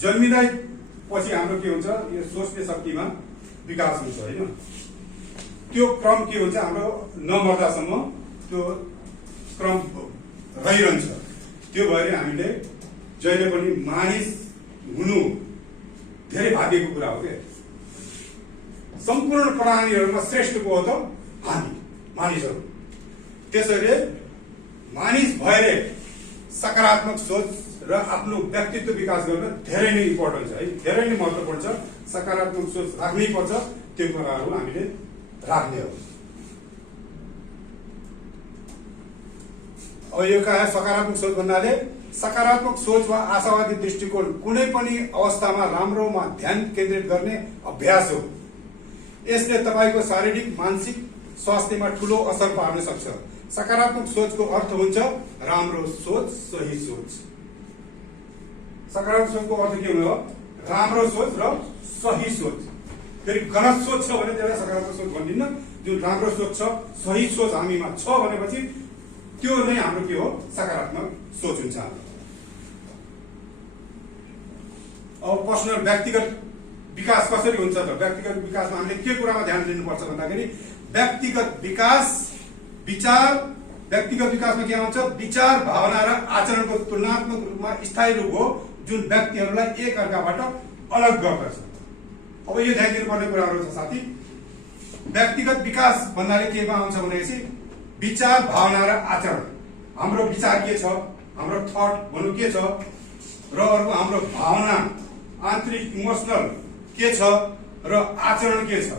जन्मिँदै पछि हाम्रो के हुन्छ, यो सोच्ने शक्तिमा विकास हुन्छ होइन। त्यो क्रम के हुन्छ, हाम्रो नमर्दासम्म त्यो क्रम रहिरहन्छ। त्यो भएर हामीले जहिले पनि मानिस हुनु धेरै भाग्यको कुरा हो के। सम्पूर्ण प्राणीहरूमा श्रेष्ठ को हो त हामी मानिसहरू। त्यसैले मानिस भएर सकारात्मक सोच र आफ्नो व्यक्तित्व विकास गर्न धेरै नै इम्पोर्टेन्ट छ है, धेरै नै महत्त्वपूर्ण छ। सकारात्मक सोच राख्नै पर्छ, त्यो कुराहरू हामीले राख्ने हो। अब यो कहाँ सकारात्मक सोच भन्नाले सकारात्मक सोच वा आशावादी दृष्टिकोण कुनै पनि अवस्थामा राम्रोमा ध्यान केन्द्रित गर्ने अभ्यास हो। यसले तपाईको शारीरिक मानसिक स्वास्थ्यमा ठूलो असर पार्न सक्छ। सकारात्मक सोचको अर्थ हुन्छ राम्रो सोच, सही सोच। सकारात्मक सोचको अर्थ के हो? राम्रो सोच र सही सोच। फेरि गलत सोच छ भने त्यसलाई सकारात्मक सोच भन्दिन्न। जुन राम्रो सोच छ, सही सोच हामीमा छ भनेपछि त्यो नै हाम्रो के हो? सकारात्मक सोच हुन्छ। अब पर्सनल व्यक्तिगत विकास कसरी हुन्छ त? व्यक्तिगत विकासमा हामीले के कुरामा ध्यान दिनुपर्छ भन्दाखेरि व्यक्तिगत विकासमा के हुन्छ? विचार, भावना र आचरणको तुलनात्मक रूपमा स्थायी रूप हो जुन व्यक्तिहरूलाई एक अर्काबाट अलग गर्दछ। अब यो ध्यान दिनुपर्ने कुराहरू छ साथी। व्यक्तिगत विकास भन्नाले केमा आउँछ भनेपछि विचार, भावना र आचरण। हाम्रो विचार के छ, हाम्रो थट भन्नु के छ, र अर्को हाम्रो भावना, आन्तरिक इमोसनल के छ, र आचरण के छ।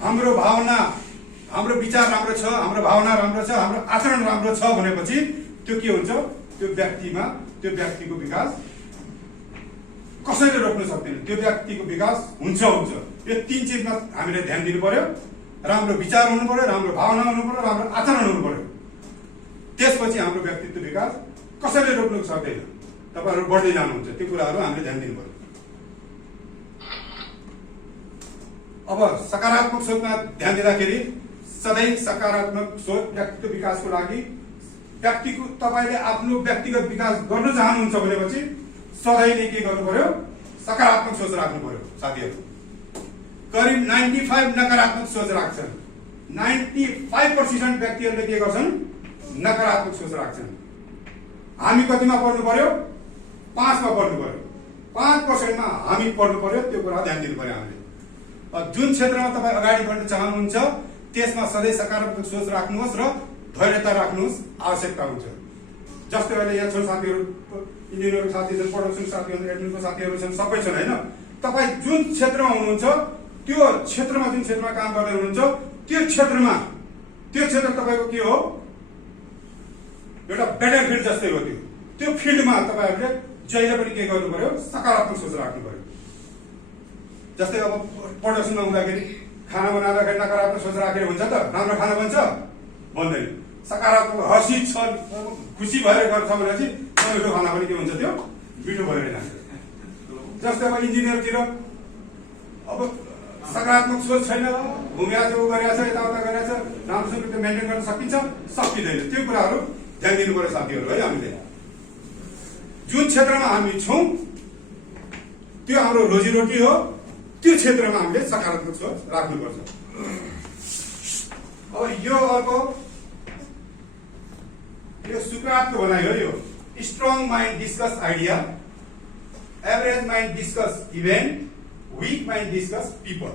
हाम्रो भावना, हाम्रो विचार राम्रो छ, हाम्रो भावना राम्रो छ, हाम्रो आचरण राम्रो छ भनेपछि त्यो के हुन्छ? त्यो व्यक्तिमा, त्यो व्यक्तिको विकास कसैले रोक्न सक्दैन। त्यो व्यक्तिको विकास हुन्छ। यो तीन चिजमा हामीले ध्यान दिनु पर्यो। राम्रो विचार हुनु पर्यो, राम्रो भावना हुनु पर्यो, राम्रो आचरण हुनु पर्यो। त्यसपछि हाम्रो व्यक्तित्व विकास कसैले रोक्न सक्दैन। तपाईहरु बढ्दै जानुहुन्छ, त्यो कुराहरू हामीले ध्यान दिनु पर्यो। अब सकारात्मक सोचमा ध्यान दिँदाखेरि सधैँ सकारात्मक सोच व्यक्तित्व विकासको लागि व्यक्तिको तपाईले आफ्नो व्यक्तिगत विकास गर्न चाहनुहुन्छ भनेपछि सधैँ नै के गर्नु पर्यो? सकारात्मक सोच राख्नु पर्यो साथीहरु। करिब 95 नकारात्मक सोच राख्छन्। 95% व्यक्तिहरूले के गर्छन्? नकारात्मक सोच राख्छन्। हामी कतिमा पढ्नु पर्यो? 5 मा पढ्नु पर्यो। 5% मा हामी पढ्नु पर्यो। त्यो कुरा ध्यान दिनु पर्यो हामीले। जुन क्षेत्रमा तपाई अगाडि बढ्न चाहनुहुन्छ त्यसमा सधैँ सकारात्मक सोच राख्नुहोस् र धैर्यता राख्नुहोस्, आवश्यकता हुन्छ। जस्तै अहिले यहाँ छन् साथीहरु, इन्जिनियरिङ साथीहरु, प्रोडक्सन साथीहरु, एडमिनको साथीहरु छन्, सबै छन् हैन। तपाई जुन क्षेत्रमा हुनुहुन्छ त्यो क्षेत्रमा, जुन क्षेत्रमा काम गर्दै हुनुहुन्छ त्यो क्षेत्र तपाईको के हो? एउटा बेटर फिल्ड जस्तै हो। त्यो फिल्डमा तपाईहरुले जहिले पनि के गर्नु पर्यो? सकारात्मक सोच राख्नु पर्यो। जस्तै अब प्रोडक्सनमा हुँदाखेरि खाना बनाउँदाखेरि नकारात्मक सोच राखेर हुन्छ त? राम्रो खाना बन्छ? बन्दैन। सकारात्मक हर्षित छ, खुसी भएर गर्छ भने चाहिँ नमिठो खाना पनि के हुन्छ? त्यो मिठो भएर जान्छ। जस्तै अब इन्जिनियरतिर अब सकारात्मक सोच छैन, घुमेको छ, उ गरेको छ, यताउता गरेको छ, राम्रोसँग त्यो मेन्टेन गर्न सकिन्छ? सकिँदैन। त्यो कुराहरू ध्यान दिनु पर्यो साथीहरु है। हामीले जुन क्षेत्रमा हामी छौं त्यो हाम्रो रोजीरोटी हो, त्यो क्षेत्रमा हामीले सकारात्मक सोच राख्नुपर्छ। अब यो अर्को यो सुक्रातको भनाइ हो। यो strong mind discuss idea, average mind discuss event, weak mind discuss people.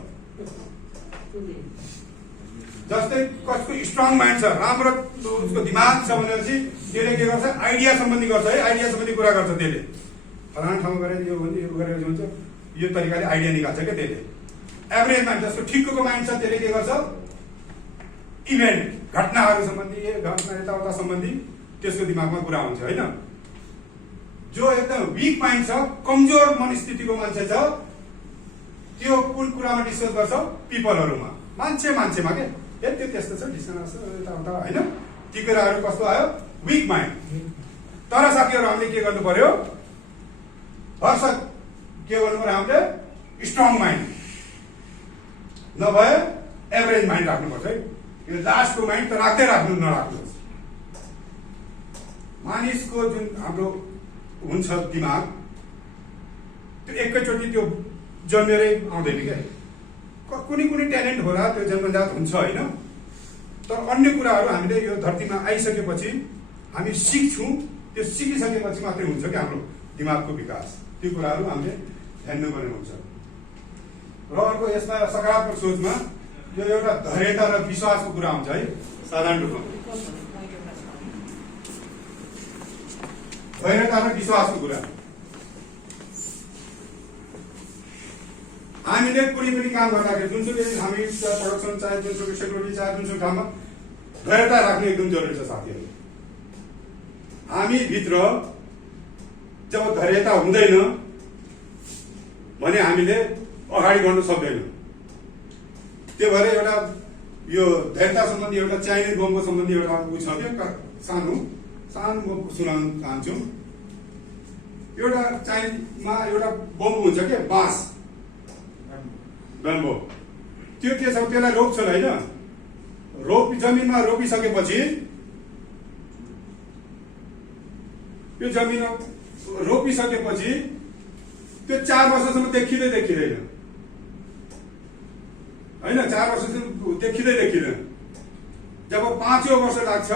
जस्तै कसको स्ट्रङ माइन्ड छ, राम्रो उसको दिमाग छ भनेपछि त्यसले के गर्छ? आइडिया सम्बन्धी गर्छ है, आइडिया सम्बन्धी कुरा गर्छ। त्यसले फलाना ठाउँ गरेर यो गरेर हुन्छ, यो तरिकाले आइडिया निकाल्छ के त्यसले। एभरेज माइन्ड जसको ठिक्कको माइन्ड छ त्यसले के गर्छ? इभेन्ट, घटनाहरू सम्बन्धी, घटना यताउता सम्बन्धी त्यसको दिमागमा कुरा हुन्छ हैन। जो एकदम वीक माइन्ड छ, कमजोर मनस्थितिको मान्छे छ, त्यो कुन कुरामा डिस्कस गर्छ? पिपलहरुमा, मान्छेमा के त्यो त्यस्तो छ, डिस्कस यताउता हैन। ती कुराहरू कस्तो आयो? Weak mind. तर साथीहरु हामीले के गर्नु पर्यो? भरसक के गर्नु पर्यो? हामीले स्ट्रङ माइन्ड नभए एभरेज माइन्ड राख्नुपर्छ है। यो लास्टको माइन्ड त राख्दै नराख्नुहोस्। मानिसको जुन हाम्रो हुन्छ दिमाग, त्यो एकैचोटि त्यो जन्मेरै आउँदैन क्या। कुनै कुनै ट्यालेन्ट होला, त्यो जन्मजात हुन्छ होइन। तर अन्य कुराहरू हामीले यो धरतीमा आइसकेपछि हामी सिक्छौँ, त्यो सिकिसकेपछि मात्रै हुन्छ कि हाम्रो दिमागको विकास। त्यो कुराहरू हामीले ध्यान दिनुपर्ने हुन्छ। र अर्को यसमा सकारात्मक सोचमा यो एउटा धैर्यता र विश्वासको कुरा हुन्छ है। साधारण रूपमा धैर्यता र विश्वासको कुरा हामीले कुनै पनि काम गर्दाखेरि जुनसुकै हामी प्रोडक्सन चाहे जुनसुकै सेक्युरिटी चाहे जुनसुकै ठाउँमा धैर्यता राख्नु एकदम जरुरी छ साथीहरू। हामी भित्र जब धैर्यता हुँदैन भने हामीले अगाडि बढ्न सक्दैनौँ। त्यो भएर एउटा यो धैर्यता सम्बन्धी एउटा चाइनिज बमको सम्बन्धी एउटा उ छ क्या, सानो म सुनाउन चाहन्छु। एउटा चाइनिजमा एउटा बम हुन्छ क्या, बाँस ब्याम्बो। त्यो के छ, त्यसलाई रोप्छन् होइन। जमिनमा रोपिसकेपछि त्यो जमिनमा रोपिसकेपछि त्यो 4 वर्षसम्म देखिँदैन होइन। 4 वर्षसम्म देखिँदैन। जब 5औं वर्ष लाग्छ,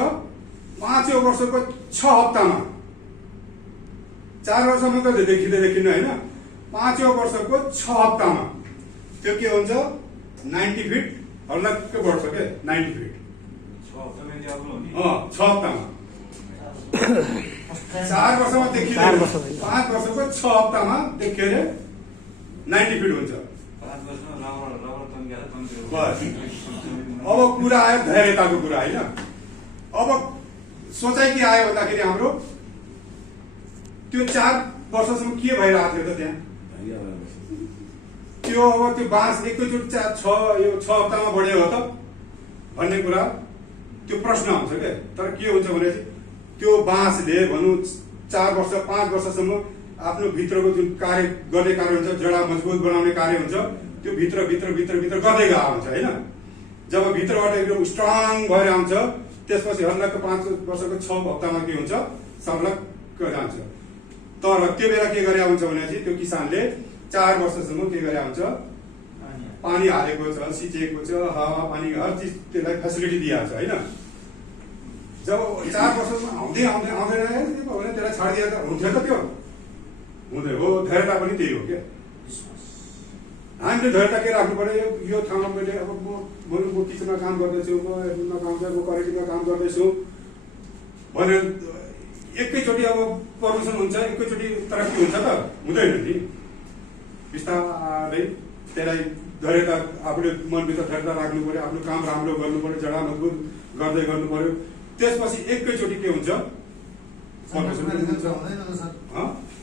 5औं वर्षको 6 हप्तामा, 4 वर्षमा त देखिँदैन होइन, 5औं वर्षको 6 हप्तामा त्यो के हुन्छ, 90 फिट हल्लक्कै बढ्छ क्या। 90 फिट 6 हप्तामा। 4 वर्षमा देखिँदैन, 5 वर्षको 6 हप्तामा देखिएर 90 फिट हुन्छ। बस अब कुरा आयो धैर्यताको कुरा होइन। अब सोचाइ के आयो भन्दाखेरि हाम्रो त्यो 4 वर्षसम्म के भइरहेको थियो त त्यहाँ, त्यो अब त्यो बाँस एकैचोटि 6 हप्तामा बढ्यो हो त भन्ने कुरा, त्यो प्रश्न आउँछ क्या। तर के हुन्छ भने त्यो बाँसले भनौँ 4 वर्ष 5 वर्षसम्म आफ्नो भित्रको जुन कार्य गर्ने कार्य हुन्छ, जडा मजबुत बनाउने कार्य हुन्छ, त्यो भित्र गर्दै गएको हुन्छ होइन। जब भित्रबाट एकदम स्ट्रङ भएर आउँछ, त्यसपछि हल्लक्क 5 वर्षको 6 हप्तामा के हुन्छ, सर्लक्क जान्छ। तर त्यो बेला के गरे हुन्छ भने त्यो किसानले 4 वर्षसम्म के गरे हुन्छ, पानी हालेको छ, सिँचेको छ, हावा पानी हर चिज त्यसलाई फेसिलिटी दिएको छ होइन। जब 4 वर्षसम्म आउँदैन भने त्यसलाई छाडिदिएर हुन्थ्यो त, त्यो हुँदैन हो। धैर्यता पनि त्यही हो क्या। हामीले धैर्यता के राख्नु पर्यो, यो ठाउँमा मैले अब म किचनमा काम गर्दैछु, म क्वालिटीमा काम गर्दैछु भनेर एकैचोटि अब प्रमोसन हुन्छ, एकैचोटि तरक्की हुन्छ त हुँदैन नि। बिस्तारै त्यसलाई धैर्यता, आफूले मनभित्र धैर्यता राख्नु पर्यो, आफ्नो काम राम्रो गर्नु पर्यो, जडा मजबुत गर्दै गर्नु पर्यो। त्यसपछि एकैचोटि के हुन्छ,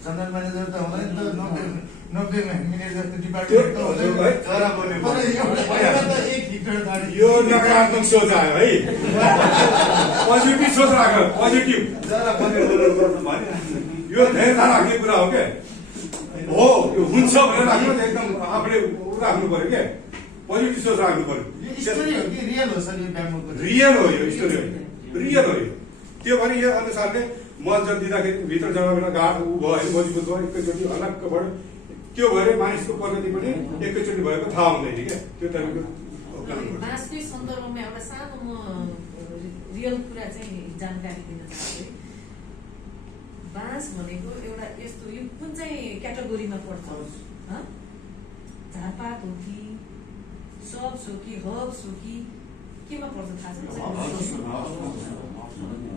जनरल म्यानेजर त हुँदैन त, 90 मिनेट जस्तो डिपार्टमेन्ट त हुँदैन। यो नकारात्मक सोच आयो है। पोजिटिभ सोच राख, पोजिटिभ यो धैर्यता राख्ने कुरा हो क्या। हो यो हुन्छ भनेर राख्नु, एकदम आफूले राख्नु पर्यो क्या, पोजिटिभ सोच राख्नु पर्यो। रियल हो सर, यो रियल हो, यो स्टोरी हो, रियल हो यो। त्यो भने यो अनुसारले मल जल दिँदाखेरि भित्र जग्गाबाट गाड ऊ भयो होइन, मजबुत भयो, एकैचोटि हल्लक्क बढ्यो। त्यो भएर मानिसको प्रगति पनि एकैचोटि भएको थाहा हुँदैन क्या। त्यो तरिकाको बाँसकै सन्दर्भमा एउटा सानो म रियल कुरा चाहिँ जानकारी दिन चाहन्छु। बाँस भनेको एउटा यस्तो, यो कुन चाहिँ क्याटेगोरीमा पर्छ, झारपात हो कि सब्स हो कि हर्ब्स हो कि केमा पर्छ थाहा छ?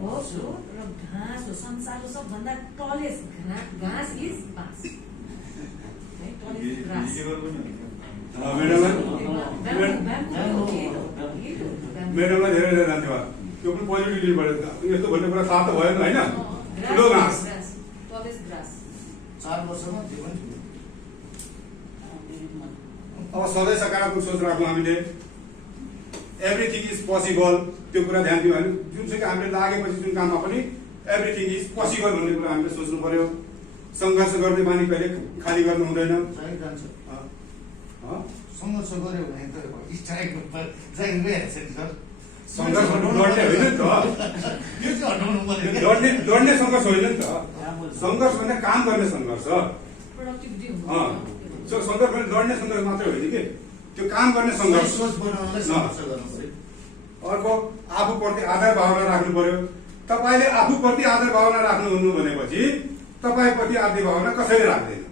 हर्ब्स हो र घाँस हो। संसारको सबभन्दा टलेस्ट घाँस इज बाँस। मेडमलाई धेरै धेरै धन्यवाद। त्यो पनि पोजिटिभ लिनु पर्यो, यस्तो भन्ने कुरा थाहा त भएन होइन। ठुलो घाँस 4 वर्षमा जीवन। अब सधैँ सकारात्मक सोच राख्नु हामीले। एभ्रिथिङ इज पोसिबल, त्यो कुरा ध्यान दियो भने जुनसुकै हामीले लागेपछि जुन काममा पनि एभ्रिथिङ इज पोसिबल भन्ने कुरा हामीले सोच्नु पर्यो। सङ्घर्ष गर्ने बानी कहिले खाली गर्नु हुँदैन। सङ्घर्ष गर्यो भने त स्ट्राइक गइहाल्छ नि सर। सङ्घर्ष लड्ने होइन नि त, यो चाहिँ हटाउनु पर्यो। लड्ने सङ्घर्ष होइन नि त। सङ्घर्ष भने काम गर्ने सङ्घर्ष। प्रोडक्टिभिटी अँ, सो सङ्घर्ष भने लड्ने सङ्घर्ष मात्रै होइन कि त्यो काम गर्ने सङ्घर्ष। सोच बनाउनलाई सङ्घर्ष गर्नु पर्यो। अर्को आफूप्रति आदर भावना राख्नु पर्यो। तपाईँले आफूप्रति आदर भावना राख्नु हुनु भनेपछि तपाईँप्रति आदर भावना कसैले राख्दैन।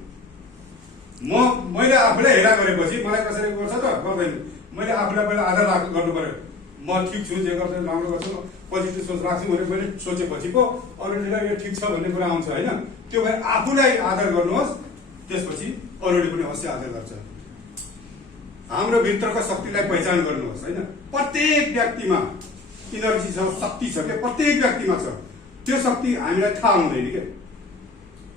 मैले आफूलाई हेरा गरेपछि मलाई कसैले गर्छ त गर्दैन। मैले आफूलाई पहिला आदर गर्नु पर्यो। म ठिक छु, जे गर्छु राम्रो गर्छु, पोजिटिभ सोच राख्छु भनेर मैले सोचेपछि पो अरूले यो ठिक छ भन्ने कुरा आउँछ होइन। त्यो भएर आफूलाई आदर गर्नुहोस्, त्यसपछि अरूले पनि अवश्य आदर गर्छ। हाम्रो भित्रको शक्तिलाई पहिचान गर्नुहोस् होइन। प्रत्येक व्यक्तिमा इनर्जी छ, शक्ति छ क्या, प्रत्येक व्यक्तिमा छ। त्यो शक्ति हामीलाई थाहा हुँदैन क्या।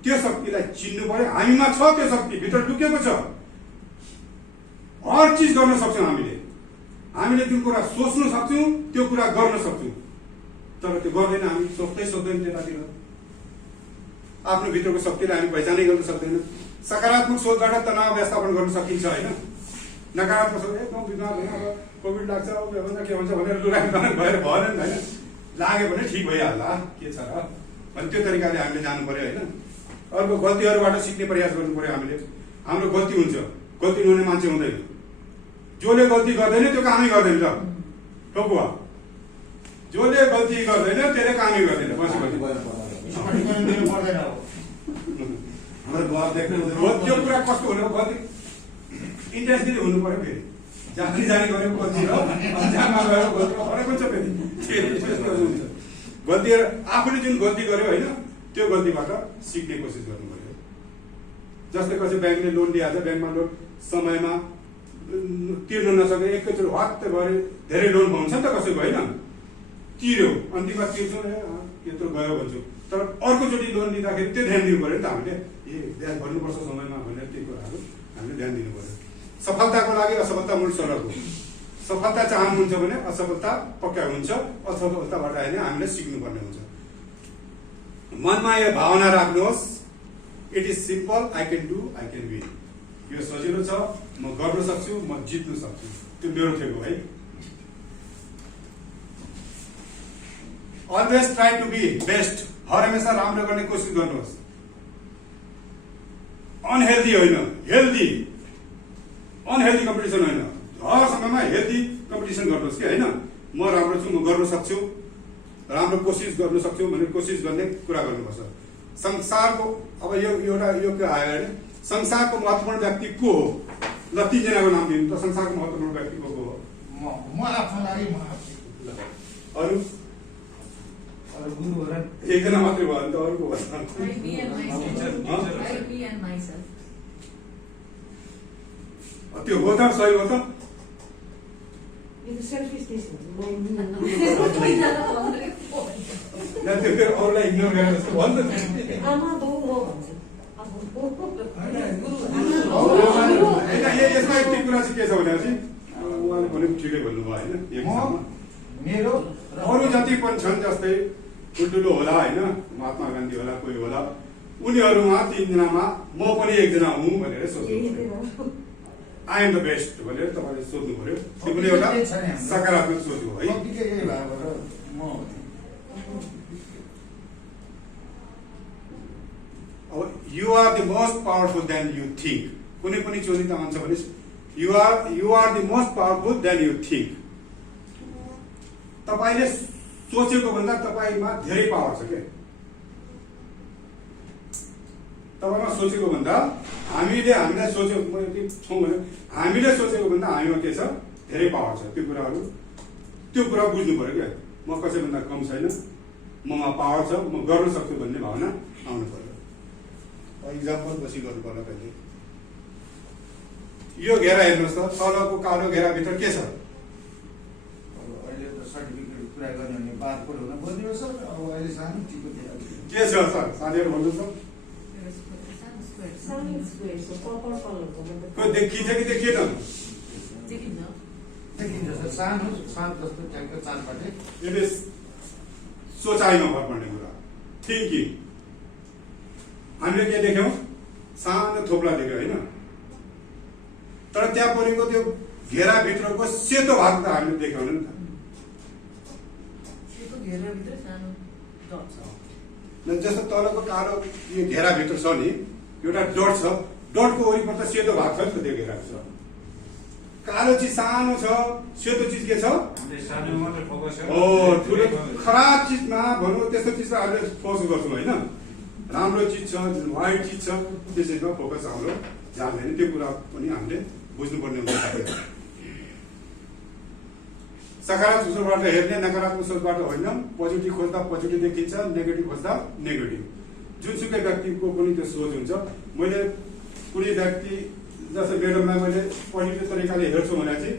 त्यो शक्तिलाई चिन्नु पर्यो। हामीमा छ त्यो शक्ति, भित्र लुकेको छ। हर चिज गर्न सक्छौँ हामीले जुन कुरा सोच्न सक्छौँ त्यो कुरा गर्न सक्छौँ। तर त्यो गर्दैन हामी, सोच्दैन त्यतातिर। आफ्नो भित्रको शक्तिलाई हामी पहिचानै गर्न सक्दैन। सकारात्मक सोचबाट तनाव व्यवस्थापन गर्न सकिन्छ होइन। नकारात्मक सोच एकदम बिमार होइन, अब कोभिड लाग्छ, अब के भन्छ भनेर लुगाई भएर भएन नि होइन। लाग्यो भने ठिक भइहाल्ला, के छ र भने त्यो तरिकाले हामीले जानु पर्यो होइन। अर्को गल्तीहरूबाट सिक्ने प्रयास गर्नु पर्यो हामीले। हाम्रो गल्ती हुन्छ, गल्ती नहुने मान्छे हुँदैन। जसले गल्ती गर्दैन त्यो कामै गर्दैन। ठोकुवा जसले गल्ती गर्दैन त्यसले कामै गर्दैन। स्पष्टीकरण दिनु पर्दैन। अब त्यो कुरा कस्तो हुनु, गल्ती इन्टेन्सली हुनु पर्यो। फेरि जानी गरेको गल्ती र अनजानमा गएको गल्ती फरक हुन्छ। फेरि गल्ती आफूले जुन गल्ती गर्यो होइन त्यो गल्तीबाट सिक्ने कोसिस गर्नु पर्यो। जस्तै कसै ब्याङ्कले लोन दिइहाल्छ, ब्याङ्कमा लोन समयमा तिर्न नसके एकैचोटि हत्त गरे धेरै लोन हुन्छ नि त कसैको होइन। तिर्यो अन्तिममा तिर्छौँ यत्रो गयो भन्छु, तर अर्कोचोटि लोन दिँदाखेरि त्यो ध्यान दिनु पर्यो नि त हामीले। ब्याज भर्नुपर्छ समयमा भनेर त्यो कुराहरू हामीले ध्यान दिनु पर्यो। सफलताको लागि असफलता मूल सडक हो। सफलता चाहनुहुन्छ भने असफलता पक्का हुन्छ। असफलताबाट होइन हामीले सिक्नुपर्ने हुन्छ। मनमा यो भावना राख्नुहोस्, it is simple, I can do, I can win. यो सजिलो छ, म गर्न सक्छु, म जित्न सक्छु। त्यो मेरो ठेको है। Always try to be best. हर हमेसा राम्रो गर्ने कोसिस गर्नुहोस्। अनहेल्दी होइन, हेल्दी। अनहेल्दी कम्पिटिसन होइन, हर समयमा हेल्दी कम्पिटिसन गर्नुहोस् कि होइन। म राम्रो छु, म गर्न सक्छु, राम्रो कोसिस गर्न सक्छु भनेर कोसिस गर्ने कुरा गर्नुपर्छ। संसारको अब यो एउटा यो के आयो भने संसारको महत्त्वपूर्ण व्यक्ति को हो? ल तीनजनाको नाम दिनु त। संसारको महत्त्वपूर्ण व्यक्ति को हो? म आफ्नो लागि अरू गुरु हो र एकजना मात्रै भयो भने त अरूको भयो। त्यो हो त, सही हो त। त्यो फेरि अरूलाई इग्नोर गरेर जस्तो भयो नि त। यसमा एक कुरा चाहिँ के छ भनेपछि उहाँले भने ठिकै भन्नुभयो होइन। मेरो अरू जति पनि छन् जस्तै ठुल्ठुलो होला होइन, महात्मा गान्धी होला, कोही होला, उनीहरूमा तीनजनामा म पनि एकजना हुँ भनेर सोच्नु। आई एम द बेस्ट भनेर तपाईँले सोध्नु पर्यो। त्यो पनि एउटा सकारात्मक सोच हो है। अब you are the most powerful than you think. कुनै पनि चोरी त भन्छ भने you are the most powerful than you think. तपाईँले सोचेको भन्दा तपाईँमा धेरै पावर छ क्या। तपाईँमा सोचेको भन्दा हामीलाई सोचेको म यति छौँ भने हामीले सोचेको भन्दा हामीमा के छ, धेरै पावर छ। त्यो कुरा बुझ्नु पर्यो क्या। म कसैभन्दा कम छैन, ममा पावर छ, म गर्न सक्छु भन्ने भावना आउनु पर्यो। इक्जाम्पल पछि गर्नु पर्ला पहिले। यो घेरा हेर्नुहोस् त, तलको कालो घेराभित्र के छ? अहिले त सर्टिफिकेट पुरा गर्ने भने बारकोड हुन पर्ने सर। अब अहिले सानो टिको के छ सर? साथीहरू भन्नुहोस् त। देखिन्छ कि देखिएन? देखिन्छ सर, सानो सानो जस्तो ट्याक्क चारपाटे। यसले सोचाइमा भर पर्ने कुरा, थिङ्किङ। हामीले के देख्यौँ? सानो थोप्ला देख्यौँ होइन, तर त्यहाँ परेको त्यो घेराभित्रको सेतो भाग त हामीले देख्यौँ नि त। जस्तो तलको कालो यो घेराभित्र छ नि, एउटा डट छ, डटको वरिपरि त सेतो भाग छ नि त देखिरहेको छ। कालो चिज सानो छ, सेतो चिज के छ? ठुलो खराब चिजमा भनौँ त्यस्तो चिजमा हामीले फोकस गर्छौँ होइन। राम्रो चिज छ, व्हाइट चिज छ, त्यो चिजमा फोकस हाम्रो जाँदैन। त्यो कुरा पनि हामीले बुझ्नुपर्ने हुन्छ साथीहरू। सकारात्मक सोचबाट हेर्ने, नकारात्मक सोचबाट होइन। पोजिटिभ खोज्दा पोजिटिभ देखिन्छ, नेगेटिभ खोज्दा नेगेटिभ। जुनसुकै व्यक्तिको पनि त्यो सोच हुन्छ। मैले कुनै व्यक्ति जस्तो मेडमलाई मैले पोजिटिभ तरिकाले हेर्छु भने चाहिँ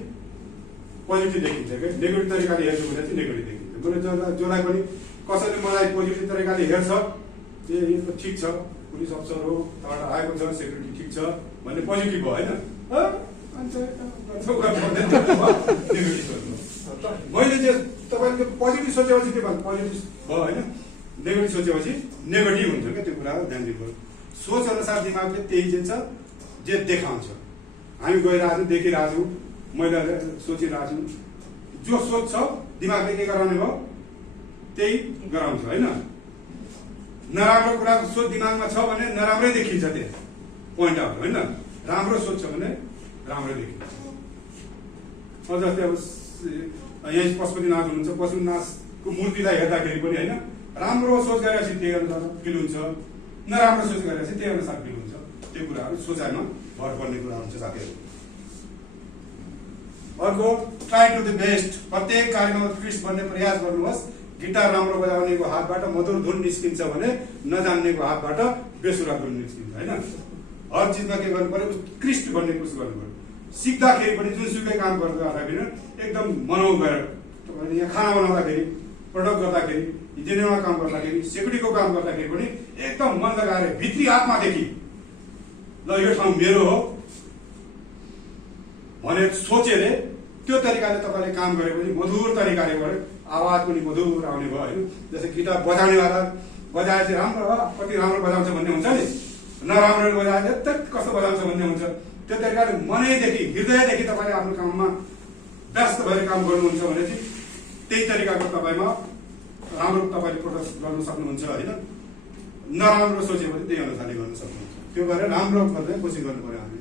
पोजिटिभ देखिन्छ क्या, नेगेटिभ तरिकाले हेर्छु भने चाहिँ नेगेटिभ देखिन्छ। मैले जसलाई पनि कसैले मलाई पोजिटिभ तरिकाले हेर्छ, ए यो त ठिक छ, पुलिस अफसर हो, तबाट आएको छ, सेक्युरिटी ठिक छ भन्ने पोजिटिभ हो होइन। मैले चाहिँ तपाईँले पोजिटिभ सोचेपछि के भन्नु, पोजिटिभ भयो होइन। नेगेटिभ सोचेपछि नेगेटिभ हुन्छ क्या, त्यो कुरा ध्यान दिनु। सोच अनुसार दिमागले त्यही चाहिँ छ जे देखाउँछ। हामी गइरहेको छौँ, देखिरहेको छौँ, मैले सोचिरहेको छु, जो सोच छ दिमागले के गराउने भयो त्यही गराउँछ होइन। नराम्रो कुराको सोच दिमागमा छ भने नराम्रै देखिन्छ, त्यो पोइन्ट आउट होइन। राम्रो सोच छ भने राम्रो देखिन्छ। जस्तै अब यहाँ पशुपतिनाथ हुनुहुन्छ, पशुपतिनाथको मूर्तिलाई हेर्दाखेरि पनि होइन, राम्रो सोच गरेपछि त्यही अनुसार फिल हुन्छ, नराम्रो सोच गरेपछि त्यही अनुसार फिल हुन्छ। त्यो कुराहरू सोचाइमा भर पर्ने कुरा हुन्छ साथीहरू। अर्को, ट्राई टु द बेस्ट। प्रत्येक कार्यमा उत्कृष्ट बन्ने प्रयास गर्नुहोस्। गिटार राम्रो बजाउनेको हातबाट मधुर धुन निस्किन्छ भने नजान्नेको हातबाट बेसुरा धुन निस्किन्छ होइन। हर चिजमा के गर्नु पर्यो, उत्कृष्ट बन्ने कोसिस गर्नु पर्यो। सिक्दाखेरि पनि जुनसुकै काम गर्दाखेरि एकदम मनौ गरेर, तपाईँले यहाँ खाना बनाउँदाखेरि, प्रडक्ट गर्दाखेरि, इन्जिनियरमा काम गर्दाखेरि, सेक्युरिटीको काम गर्दाखेरि पनि एकदम मन लगाएर भित्री आत्मादेखि ल यो ठाउँ मेरो हो भने सोचेर त्यो तरिकाले तपाईँले काम गरेपछि मधुर तरिकाले गरे, आवाज पनि मधुर आउने भयो होइन। जस्तै गिटार बजाउनेवाला बजाए चाहिँ राम्रो हो, कति राम्रो बजाउँछ भन्ने हुन्छ नि, नराम्रो बजाए यत्रो कस्तो बजाउँछ भन्ने हुन्छ। त्यो तरिकाले मनैदेखि, हृदयदेखि तपाईँले आफ्नो काममा व्यस्त भएर काम गर्नुहुन्छ भने चाहिँ त्यही तरिकाको तपाईँमा राम्रो तपाईँले प्रदर्शन गर्न सक्नुहुन्छ होइन। नराम्रो सोच्यो भने त्यही अनुसारले गर्न सक्नुहुन्छ। त्यो गरेर राम्रो गर्ने कोसिस गर्नु पर्यो हामी।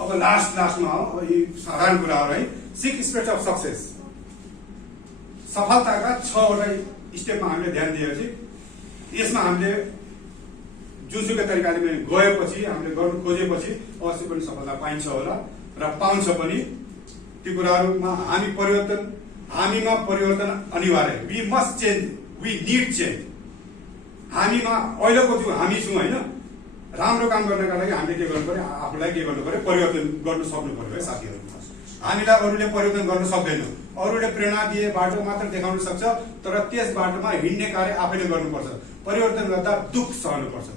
अब लास्टमा यी साधारण कुराहरू है। 6 स्टेप्स अफ सक्सेस। सफलताका 6वटा स्टेपमा हामीले ध्यान दिएपछि यसमा हामीले जुनसुकै तरिकाले गएपछि, हामीले गर्नु खोजेपछि अवश्य पनि सफलता पाइन्छ होला र पाउँछ पनि। त्यो कुराहरूमा हामीमा परिवर्तन अनिवार्य। We must change, we need change. हामीमा अहिलेको जो हामी छौँ होइन, राम्रो काम गर्नका लागि हामीले के गर्नु पर्यो, आफूलाई के गर्नु पर्यो, परिवर्तन गर्नु सक्नु पर्यो है साथीहरू। हामीलाई अरूले परिवर्तन गर्न सक्दैन। अरूले प्रेरणा दिए बाटो मात्र देखाउन सक्छ, तर त्यस बाटोमा हिँड्ने कार्य आफैले गर्नुपर्छ। परिवर्तन गर्दा दुःख सहनुपर्छ।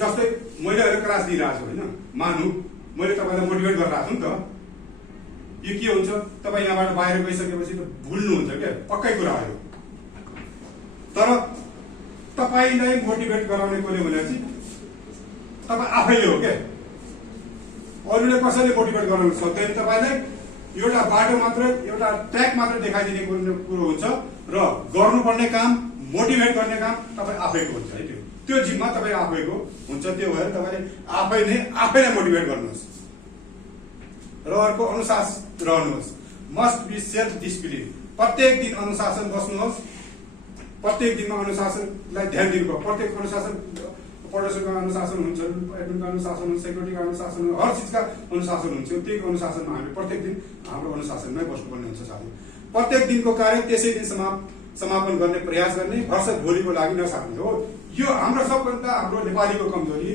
जस्तै मैले अहिले क्लास दिइरहेको छु होइन, मानु मैले तपाईँलाई मोटिभेट गरिरहेको छु नि त। यो के हुन्छ, तपाईँ यहाँबाट बाहिर गइसकेपछि त भुल्नुहुन्छ क्या, पक्कै कुरा हो। तर तपाईँलाई मोटिभेट गराउने कसले भनेपछि तपाईँ आफैले हो क्या। अरूले कसैले मोटिभेट गराउन सक्दैन तपाईँलाई। एउटा बाटो मात्र, एउटा ट्र्याक मात्र देखाइदिने कुरो हुन्छ र गर्नुपर्ने काम, मोटिभेट गर्ने काम तपाईँ आफैको हुन्छ है। त्यो जिम्मा तपाईँ आफैको हुन्छ। त्यो भएर तपाईँले आफैलाई मोटिभेट गर्नुहोस्। र अर्को, अनुशासन रहनुहोस्। Must be self discipline. प्रत्येक दिन अनुशासन बस्नुहोस्। प्रत्येक दिनमा अनुशासनलाई ध्यान दिनुभयो। प्रत्येक अनुशासन, प्रदर्शनको अनुशासन हुन्छ, एडमिनको अनुशासन हुन्छ, सेक्युरिटीको अनुशासन हुन्छ, हर चिजका अनुशासन हुन्छ। त्यही अनुशासनमा हामी प्रत्येक दिन हाम्रो अनुशासनमै बस्नुपर्ने हुन्छ साथी। प्रत्येक दिनको कार्य त्यसै दिन समापन गर्ने प्रयास गर्ने, भर्सक भोलिको लागि नसार्ने हो। यो हाम्रो सबभन्दा, हाम्रो नेपालीको कमजोरी,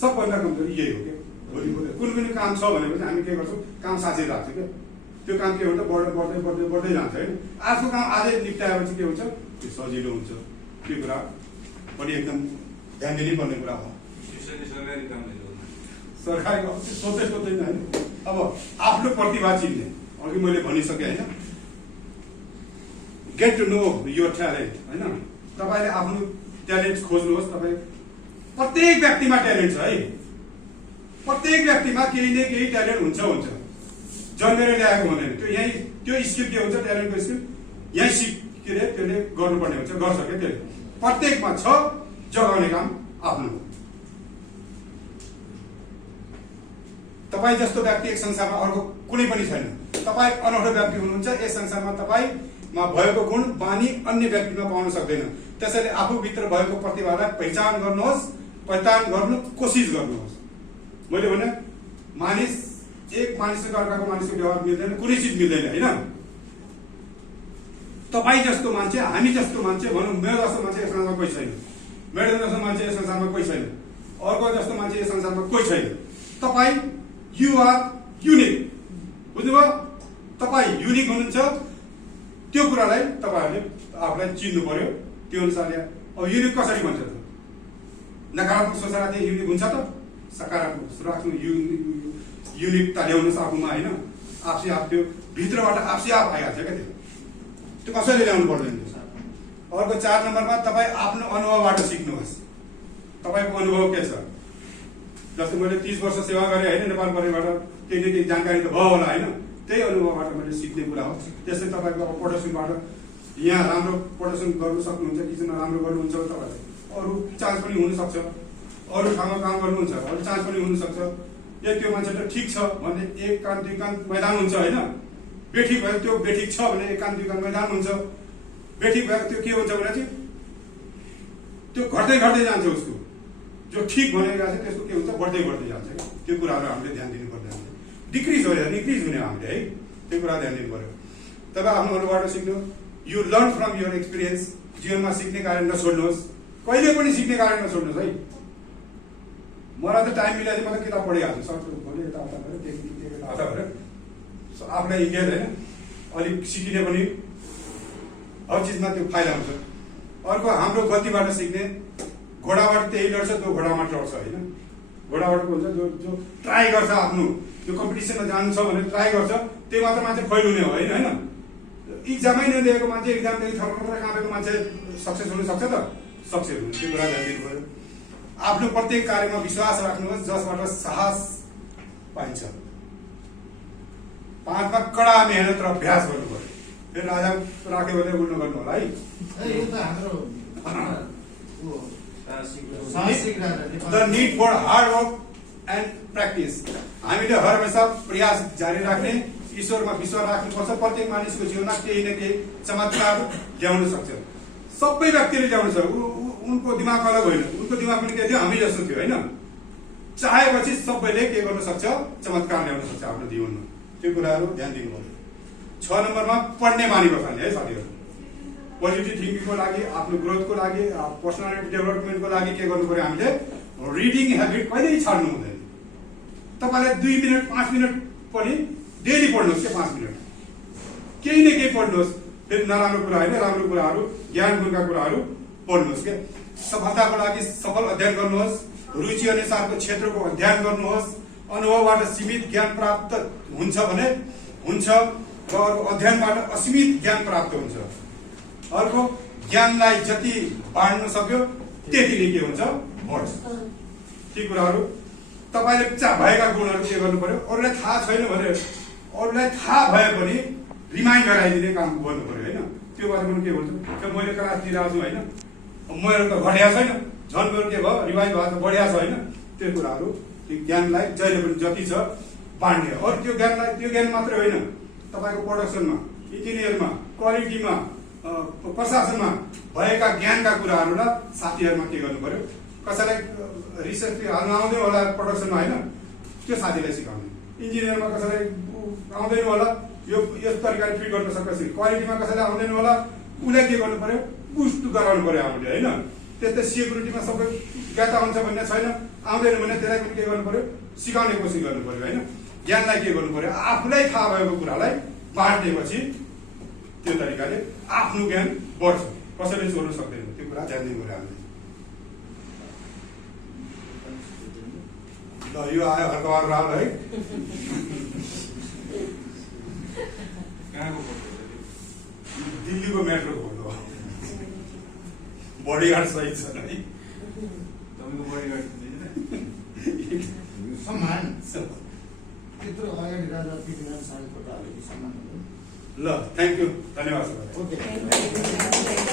सबभन्दा कमजोरी यही हो क्या। भोलिको कुनै पनि काम छ भनेपछि हामी के गर्छौँ, काम साझै राख्छौँ क्या। त्यो काम के हुन्छ, बढ्दै जान्छ होइन। आजको काम आजै निप्टाएपछि के हुन्छ, त्यो सजिलो हुन्छ। त्यो कुरा पनि एकदम ध्यान दिनुपर्ने कुरा हो। सरकारी सोच्दै होइन। अब आफ्नो प्रतिभा चिन्ने, अघि मैले भनिसकेँ होइन। Get to know your talent होइन। तपाईँले आफ्नो ट्यालेन्ट खोज्नुहोस्। तपाईँ प्रत्येक व्यक्तिमा ट्यालेन्ट छ है। प्रत्येक व्यक्तिमा केही न केही ट्यालेन्ट हुन्छ। जन्मेर ल्याएको हुँदैन। त्यो स्किल के हुन्छ, ट्यालेन्टको स्किल यहीँ के अरे त्यसले गर्नुपर्ने हुन्छ, गर्छ क्या त्यसले। प्रत्येकमा छ, जगाउने काम आफ्नो हो। तपाईँ जस्तो व्यक्ति एक संसारमा अर्को कुनै पनि छैन। तपाईँ अनौठो व्यक्ति हुनुहुन्छ। यस संसारमा तपाईँमा भएको गुण बानी अन्य व्यक्तिमा पाउन सक्दैन। त्यसैले आफूभित्र भएको प्रतिभालाई पहिचान गर्नुहोस्, पहिचान गर्नु कोसिस गर्नुहोस्। मैले भने एक मानिसको अर्काको मानिसको व्यवहार मिल्दैन, कुनै चिज मिल्दैन होइन। तपाईँ जस्तो मान्छे, हामी जस्तो मान्छे भनौँ, मेरो जस्तो मान्छे यस संसारमा कोही छैन, मेरो जस्तो मान्छे यस संसारमा कोही छैन, अर्को जस्तो मान्छे यस संसारमा कोही छैन। तपाईँ यु आर युनिक, बुझ्नुभयो? तपाईँ युनिक हुनुहुन्छ। त्यो कुरालाई तपाईँहरूले आफूलाई चिन्नु पर्यो। त्यो अनुसारले अब युनिक कसरी भन्छ त? नकारात्मक सोच राख्दै युनिक हुन्छ त? सकारात्मक सोच राख्नु, युनिकता ल्याउनुहोस् आफूमा होइन। आफै आफ त्यो भित्रबाट आफै आफ आइहाल्छ क्या त्यो कसैले ल्याउनु पर्दैन। अर्को 4 नम्बरमा तपाईँ आफ्नो अनुभवबाट सिक्नुहोस्। तपाईँको अनुभव के छ? जस्तो मैले 30 वर्ष सेवा गरेँ होइन, नेपाल परिवारबाट केही न केही जानकारी त भयो होला होइन। त्यही अनुभवबाट मैले सिक्ने कुरा हो। त्यस्तै तपाईँको अब प्रदर्शनबाट यहाँ राम्रो प्रदर्शन गर्नु सक्नुहुन्छ, किचनमा राम्रो गर्नुहुन्छ, तपाईँहरूले अरू चान्स पनि हुनसक्छ, अरू ठाउँमा काम गर्नुहुन्छ, अरू चान्स पनि हुनसक्छ। त्यो मान्छे त ठिक छ भने 1 कान 2 कान मैदान हुन्छ होइन। बेठिक भयो त्यो बेठिक छ भने 1 कान 2 कान मैदान हुन्छ। बेठिक भएको त्यो के हुन्छ भने चाहिँ त्यो घट्दै घट्दै जान्छ। उसको जो ठिक भनेको छ त्यसको के हुन्छ, बढ्दै बढ्दै जान्छ। त्यो कुराहरू हामीले ध्यान दिनु पर्दैन। डिक्रिज हो या इन्क्रिज हुने हामीले है, त्यो कुरा ध्यान दिनु पर्यो। तपाईँ आफ्नो अनुभवबाट सिक्नु। You learn from your experience. जीवनमा सिक्ने कार्य नछोड्नुहोस्, कहिले पनि सिक्ने कार्य नछोड्नुहोस् है। मलाई त टाइम मिलाएर म त किताब पढिहाल्छु, सर्ट खोलेँ यताउता गरेँ, यताउता गरेँ, आफूलाई इङ्गेज होइन, अलिक सिकिने पनि हर चिजमा त्यो फाइदा हुन्छ। अर्को हाम्रो गल्तीबाट सिक्ने। घोडाबाट त्यही लड्छ जो घोडामा टर्छ होइन। घोडाबाट को हुन्छ जो ट्राई गर्छ, आफ्नो जो कम्पिटिसनमा जानु छ भने ट्राई गर्छ, त्यो मात्र मान्छे फैल हुने हो होइन। होइन इक्जामै नदिएको मान्छे, इक्जामदेखि थरथर काँपेको मान्छे सक्सेस हुनसक्छ त? सक्सेस हुनु। त्यो कुरा ध्यान दिनु पऱ्यो। आफ्नो प्रत्येक कार्यमा विश्वास राख्नुहोस् जसबाट साहस पाइन्छ। 5मा कडा मेहनत र अभ्यास गर्नु पर्यो। फेरि राजा राख्यो भने उल्टो गर्नु होला है। यो त हाम्रो the need for hard work and practice. हामीले हर हमेसा प्रयास जारी राख्ने, ईश्वरमा विश्वास राख्नुपर्छ। प्रत्येक मानिसको जीवनमा केही न केही चमत्कार ल्याउन सक्छ। सबै व्यक्तिले ल्याउनु छ। उनको दिमाग अलग होइन, उनको दिमाग पनि के थियो, हामी जस्तो थियो होइन। चाहेपछि सबैले के गर्न सक्छ, चमत्कार ल्याउन सक्छ आफ्नो जीवनमा। त्यो कुराहरू ध्यान दिनु पर्यो। 6 नम्बरमा पढ्ने बानी बसाल्ने है साथीहरू। पोजिटिभ थिङ्किङको लागि, आफ्नो ग्रोथको लागि, पर्सनालिटी डेभलपमेन्टको लागि के गर्नु पर्यो, हामीले रिडिङ हेबिट कहिल्यै छाड्नु हुँदैन। तपाईँले 2 मिनट 5 मिनट पनि डेली पढ्नुहोस् क्या। 5 मिनट केही न केही पढ्नुहोस्। फेरि नराम्रो कुरा होइन, राम्रो कुराहरू, ज्ञान गुणका कुराहरू पढ्नुहोस् क्या। सफलताको लागि सफल अध्ययन गर्नुहोस्। रुचि अनुसारको क्षेत्रको अध्ययन गर्नुहोस्। अनुभवबाट सीमित ज्ञान प्राप्त हुन्छ भने हुन्छ, र अर्को अध्ययनबाट असीमित ज्ञान प्राप्त हुन्छ। अर्को ज्ञानलाई जति बाँड्न सक्यो त्यतिले के हुन्छ, बढ्छ। ती कुराहरू तपाईँले भएका गुणहरू के गर्नु पर्यो, अरूलाई थाहा छैन भने अरूलाई थाहा भए पनि रिमाइन्ड गराइदिने काम गर्नु पर्यो होइन। त्यो गरेर पनि के हुन्छ, मैले क्लास दिइरहेको छु होइन, मेरो त घटिया छैन, झन् मेरो के भयो, रिभाइज भएको त बढिया छ होइन। त्यो कुराहरू, त्यो ज्ञानलाई जहिले पनि जति छ बाँड्ने। अरू त्यो ज्ञानलाई, त्यो ज्ञान मात्रै होइन, तपाईँको प्रोडक्सनमा, इन्जिनियरमा, क्वालिटीमा, प्रशासनमा भएका ज्ञानका कुराहरूलाई साथीहरूमा के गर्नु पर्यो, कसैलाई रिसर्च हाल्नु आउँदैन होला प्रोडक्सनमा होइन, त्यो साथीलाई सिकाउनु। इन्जिनियरमा कसैलाई आउँदैन होला, यो यस तरिकाले फिट गर्न सक्छ। क्वालिटीमा कसैलाई आउँदैन होला, उसलाई के गर्नु पर्यो, बुस्ट गराउनु पर्यो हामीले होइन। त्यस्तै सिक्युरिटीमा सबै ज्ञाता हुन्छ भन्ने छैन, आउँदैन भने त्यसलाई पनि के गर्नु पर्यो, सिकाउने कोसिस गर्नु पर्यो होइन। ज्ञानलाई के गर्नु पर्यो, आफूलाई थाहा भएको कुरालाई बाँड्नेपछि त्यो तरिकाले आफ्नो ज्ञान बढ्छ, कसैले चोर्न सक्दैन। त्यो कुरा ध्यान दिनु पर्यो हामीले। ल यो आयो हर्कवार राल है। कहाँको दिल्लीको मेट्रोको फोटो हो। बडीगार्ड सहित छन् है। तपाईँको बडीगार्ड सम्मान त्यत्रो अगाडि राजा पृथ्वीनारायण शाहको फोटो हालेको सम्मान ल थ्याङ्क यू, धन्यवाद। Okay Thank you.